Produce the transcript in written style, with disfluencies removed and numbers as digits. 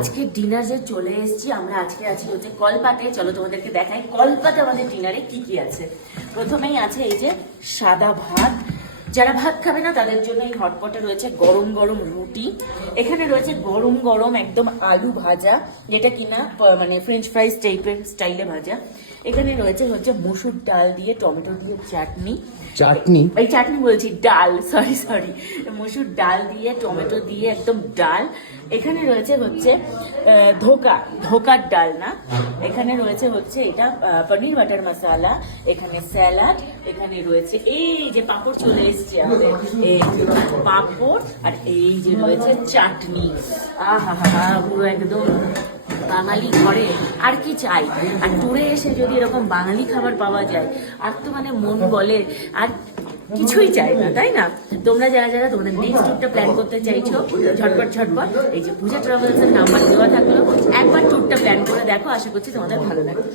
আজকে ডিনারে চলে এসেছি আমরা। আজকে আছি হচ্ছে কলপাতে। চলো তোমাদেরকে দেখাই কলপাতে আমাদের ডিনারে কি কি আছে। প্রথমেই আছে এই যে সাদা ভাত, যারা ভাত খাবে না তাদের জন্য এই হটপটে রয়েছে গরম গরম রুটি। এখানে রয়েছে গরম গরম একদম আলু ভাজা, যেটা কিনা মানে ফ্রেঞ্চ ফ্রাইজ টাইপের স্টাইলে ভাজা। এখানে রয়েছে হচ্ছে মসুর ডাল দিয়ে টমেটো দিয়ে চাটনি। এই চাটনি বলছি, ডাল, সরি মসুর ডাল দিয়ে টমেটো দিয়ে একদম ডাল। এখানে রয়েছে হচ্ছে ধোকার ডাল না, এখানে রয়েছে হচ্ছে এটা পনির বাটার মশালা, এখানে স্যালাড, এখানে রয়েছে এই যে পাঁপড় চলে এসছে আমাদের, এই পাঁপড়, আর এই যে রয়েছে চাটনি। আহা পুরো একদম বাঙালি ঘরে আর কি চাই। আর ট্যুরে এসে যদি এরকম বাঙালি খাবার পাওয়া যায় আর তো মানে মন বলে আর কিছুই চাই না, তাই না? তোমরা যারা তোমাদের নেক্সট ট্যুরটা প্ল্যান করতে চাইছো, ঝটপট এই যে পূজা ট্রাভেলস এর নাম্বার দেওয়া থাকলো, একবার ট্যুরটা প্ল্যান করে দেখো, আশা করছি তোমাদের ভালো লাগবে।